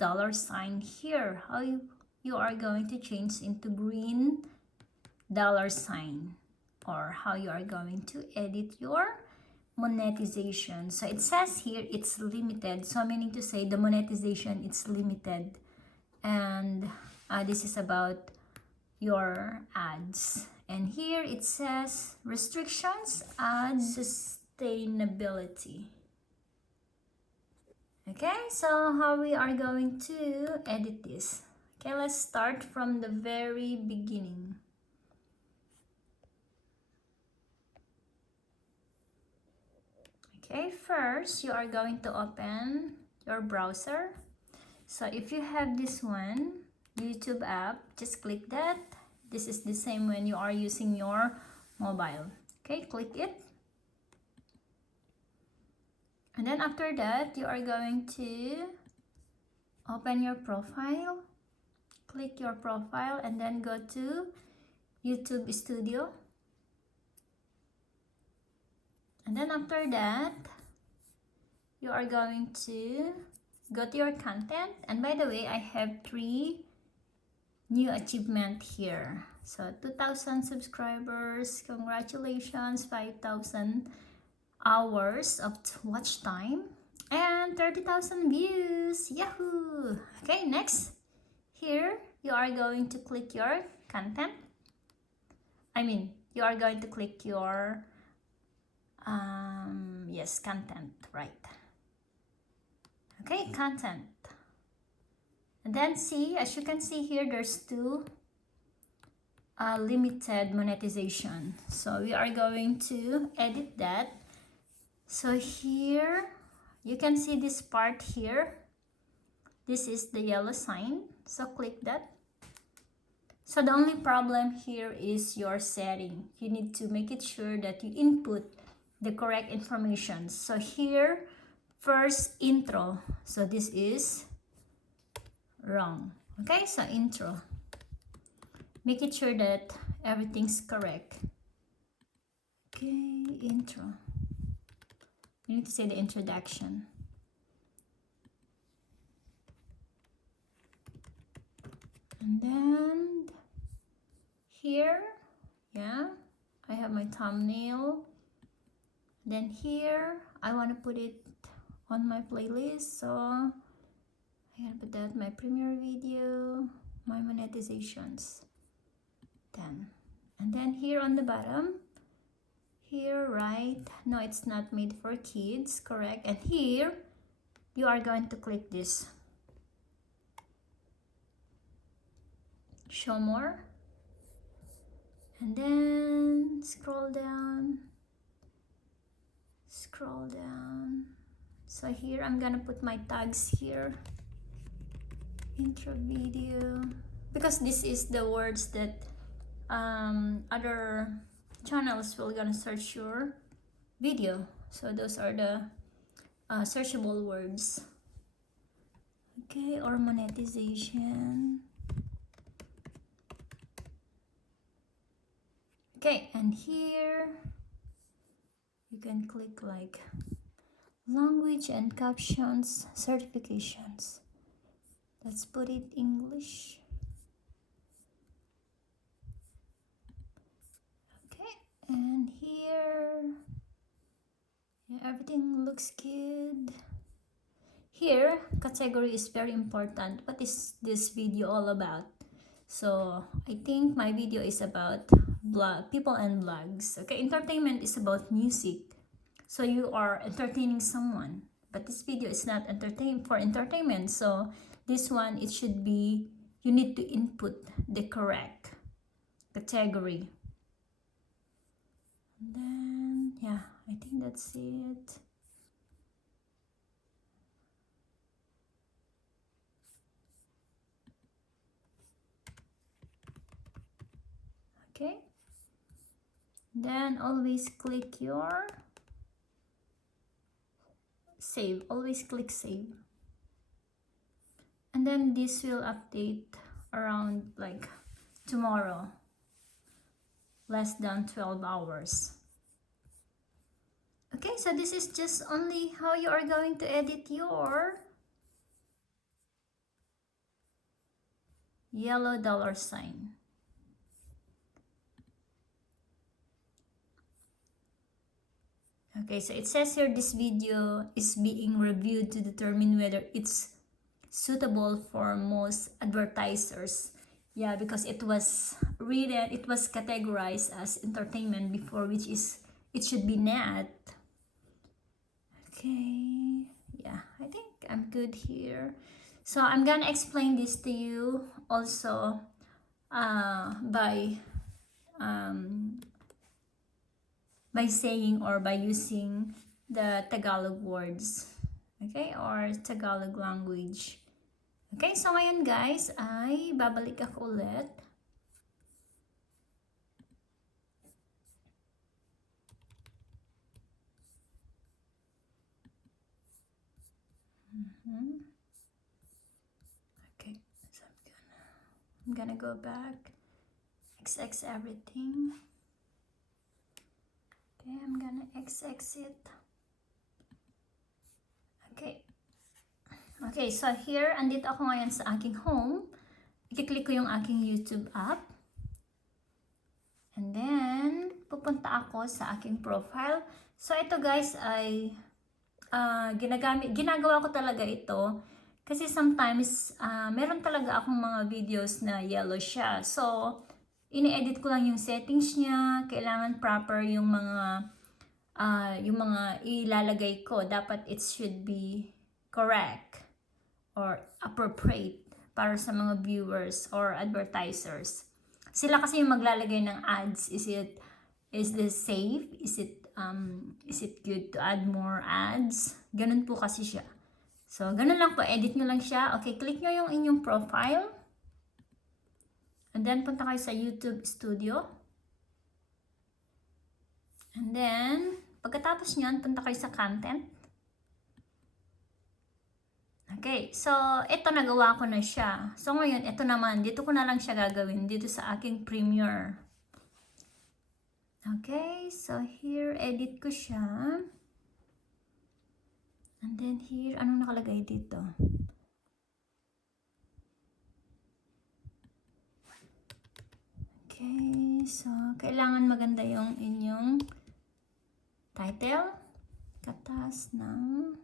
dollar sign here. How you are going to change into green dollar sign, or how you are going to edit your monetization. So it says here it's limited, so meaning to say the monetization it's limited, and this is about your ads. And here it says restrictions, ads, sustainability. Okay, so how we are going to edit this? Okay, let's start from the very beginning. Okay, first you are going to open your browser. So if you have this one, YouTube app, just click that. This is the same when you are using your mobile. Okay, click it. And then after that, you are going to open your profile. Click your profile and then go to YouTube Studio. And then after that, you are going to go to your content. And by the way, I have 3 new achievement here. So 2,000 subscribers, congratulations, 5,000 hours of watch time, and 30,000 views. Yahoo! Okay, next. Here, you are going to click your content. You are going to click your, yes, content, right. Okay, content. And then see, as you can see here, there's 2 limited monetization. So we are going to edit that. So here, you can see this part here. This is the yellow sign. So click that. So the only problem here is your setting. You need to make it sure that you input the correct information. So here, first intro. So this is wrong. Okay, so intro. Make it sure that everything's correct. Okay, intro. You need to say the introduction. And then here, yeah, I have my thumbnail. Then here, I want to put it on my playlist. So I'm gonna put that my premiere video, my monetizations. Then, and then here on the bottom, here, right? No, it's not made for kids, correct? And here, you are going to click this. Show more. And then scroll down. Scroll down. So here, I'm gonna put my tags here. Intro video. Because this is the words that other channels will gonna search your video. So those are the searchable words. Okay, or monetization. Okay, and here you can click like language and captions, certifications. Let's put it English. Okay, and here, yeah, everything looks good. Here, category is very important. What is this video all about? So I think my video is about people and vlogs. Okay, entertainment is about music. So you are entertaining someone. But this video is not for entertainment. So this one, it should be, you need to input the correct category. And then, yeah, I think that's it. Okay. Then always click your save. Always click save. And then this will update around like tomorrow. Less than 12 hours. Okay, so this is just only how you are going to edit your yellow dollar sign. Okay, so it says here this video is being reviewed to determine whether it's suitable for most advertisers. Yeah, because it was written, it was categorized as entertainment before, which is, it should be not. Okay, yeah, I think I'm good here. So I'm gonna explain this to you also by saying or by using the Tagalog words, okay, or Tagalog language. Okay, so ngayon guys, ay babalik ako ulit. Okay, so I'm gonna go back, XX everything. Okay, I'm gonna XX it. Okay. Okay, so here, andito ako ngayon sa aking home. I-click ko yung aking YouTube app. And then, pupunta ako sa aking profile. So, ito guys ay ginagawa ko talaga ito. Kasi sometimes, meron talaga akong mga videos na yellow siya. So, ini-edit ko lang yung settings niya. Kailangan proper yung mga ilalagay ko. Dapat it should be correct or appropriate para sa mga viewers or advertisers. Sila kasi yung maglalagay ng ads. Is this safe? Is it good to add more ads? Ganun po kasi siya. So, ganun lang po. Edit nyo lang siya. Okay, click nyo yung inyong profile. And then, punta kayo sa YouTube Studio. And then, pagkatapos nyan, punta kayo sa content. Okay, so ito nagawa ko na siya. So ngayon, ito naman, dito ko na lang siya gagawin dito sa aking Premiere. Okay, so here, edit ko siya. And then here, anong nakalagay dito? Okay, so kailangan maganda yung inyong title. Katas ng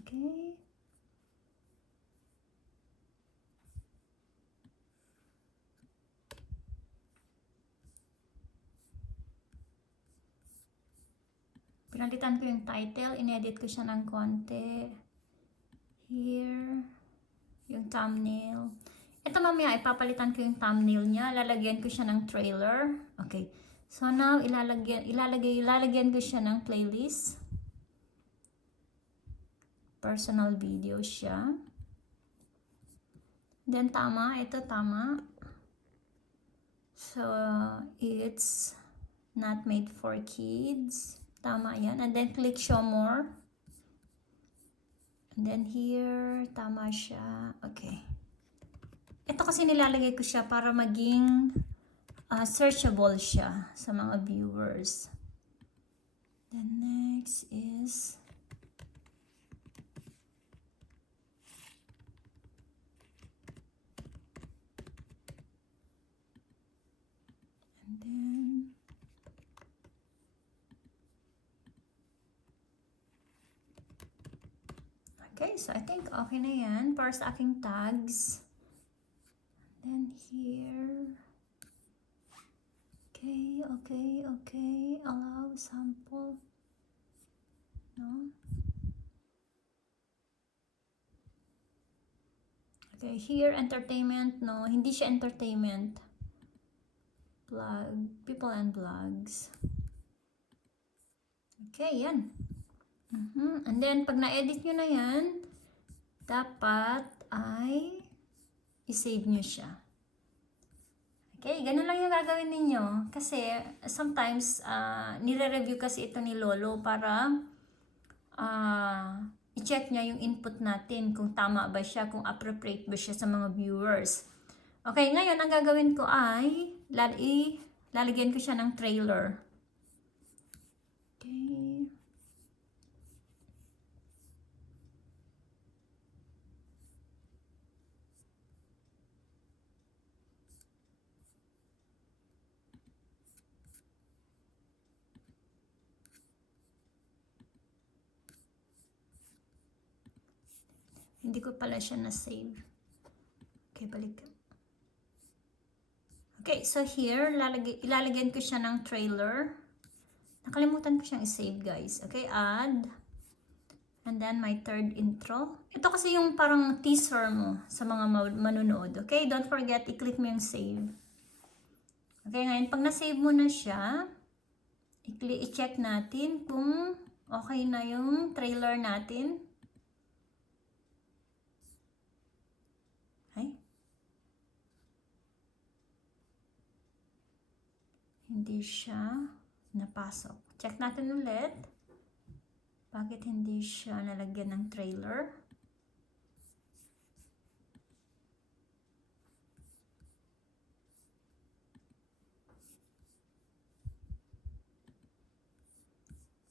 okay. Pinalitan ko yung title, inedit ko siya ng konti. Here, yung thumbnail. Ito mamaya, ipapalitan ko yung thumbnail niya. Lalagyan ko siya ng trailer. Okay. So now, ilalagyan ko siya ng playlist. Personal video siya. Then, tama. Ito, tama. So, it's not made for kids. Tama yan. And then, click show more. And then here, tama siya. Okay. Ito kasi nilalagay ko siya para maging searchable siya sa mga viewers. Then next is and then okay, so I think okay na yan para sa aking tags. Then here, okay, allow sample, no? Okay, here, entertainment, no, hindi siya entertainment. Blog, people and blogs. Okay, yan. And then, pag na-edit nyo na yan, dapat ay i-save nyo siya. Okay, ganun lang yung gagawin ninyo. Kasi, sometimes, nire-review kasi ito ni Lolo para i-check niya yung input natin, kung tama ba siya, kung appropriate ba siya sa mga viewers. Okay, ngayon ang gagawin ko ay lalagyan ko siya ng trailer. Okay. Hindi ko pala siya na-save. Okay, balik. Okay, so here, ilalagyan ko siya ng trailer. Nakalimutan ko siyang i-save, guys. Okay, add. And then, my third intro. Ito kasi yung parang teaser mo sa mga manunood. Okay, don't forget, i-click mo yung save. Okay, ngayon, pag na-save mo na siya, i-check natin kung okay na yung trailer natin. Hindi siya napasok. Check natin ulit. Bakit hindi siya nalagyan ng trailer?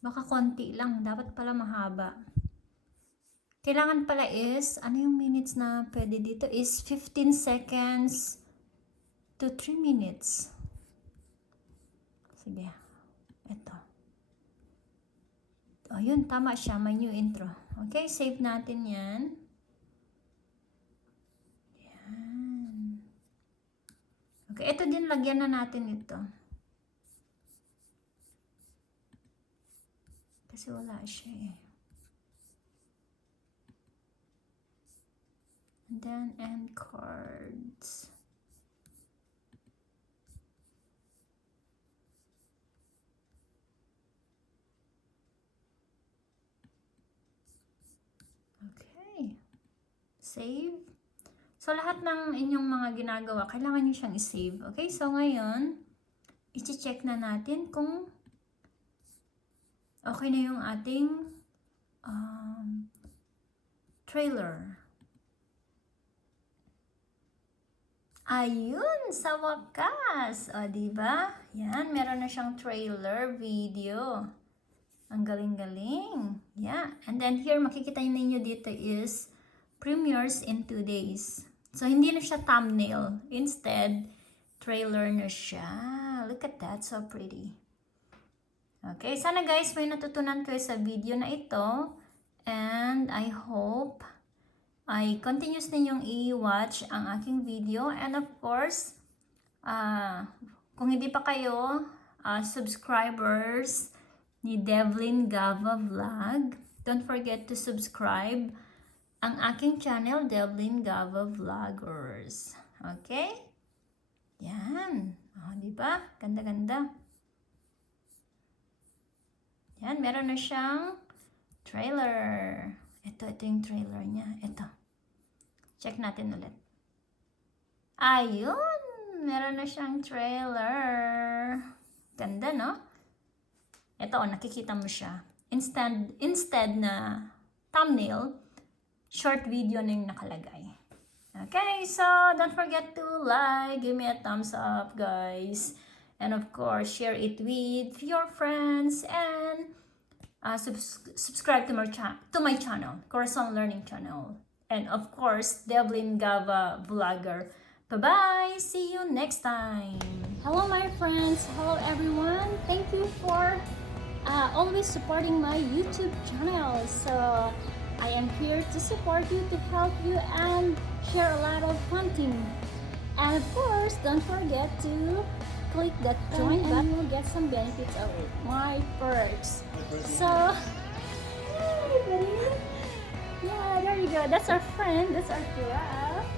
Baka konti lang. Dapat pala mahaba. Kailangan pala is, ano yung minutes na pwede dito? Is 15 seconds to 3 minutes. Sige. Ito. Oh, yun. Tama siya. May new intro. Okay. Save natin yan. Yan. Okay. Ito din. Lagyan na natin ito. Kasi wala siya eh. And then end cards. Save. So, lahat ng inyong mga ginagawa, kailangan nyo siyang i-save. Okay? So, ngayon, i-check na natin kung okay na yung ating trailer. Ayun! Sa wakas! O, diba? Yan, meron na siyang trailer video. Ang galing-galing. Yeah. And then, here, makikita ninyo dito is premieres in 2 days. So, hindi na siya thumbnail. Instead, trailer na siya. Look at that. So pretty. Okay. Sana guys, may natutunan kayo sa video na ito. And I hope ay continuous ninyong i-watch ang aking video. And of course, kung hindi pa kayo subscribers ni Devlin Gava Vlog, don't forget to subscribe ang aking channel, Devlin Gava Vloggers. Okay? Yan. O, diba? Ganda-ganda. Yan, meron na siyang trailer. Ito yung trailer niya. Ito. Check natin ulit. Ayun! Meron na siyang trailer. Ganda, no? Ito, nakikita mo siya. Instead na thumbnail, short video na yung nakalagay. Okay, so don't forget to like, give me a thumbs up, guys. And of course, share it with your friends and subscribe to my channel, Corazon Learning Channel. And of course, Devlin Gava Vlogger. Bye-bye! See you next time! Hello, my friends! Hello, everyone! Thank you for always supporting my YouTube channel. So, I am here to support you, to help you, and share a lot of content. And of course, don't forget to click that join button and you will get some benefits of it. My perks. So, yeah, there you go. That's our friend. That's our giraffe.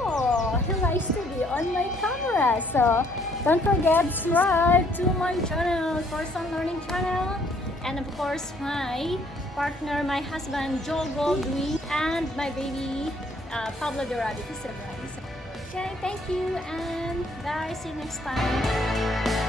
Oh, he likes to be on my camera. So, don't forget to subscribe to my channel, Corazon Learning Channel. And of course, my partner, my husband, Joe Goldwyn, and my baby, Pablo Dorado. Okay, thank you, and bye. See you next time.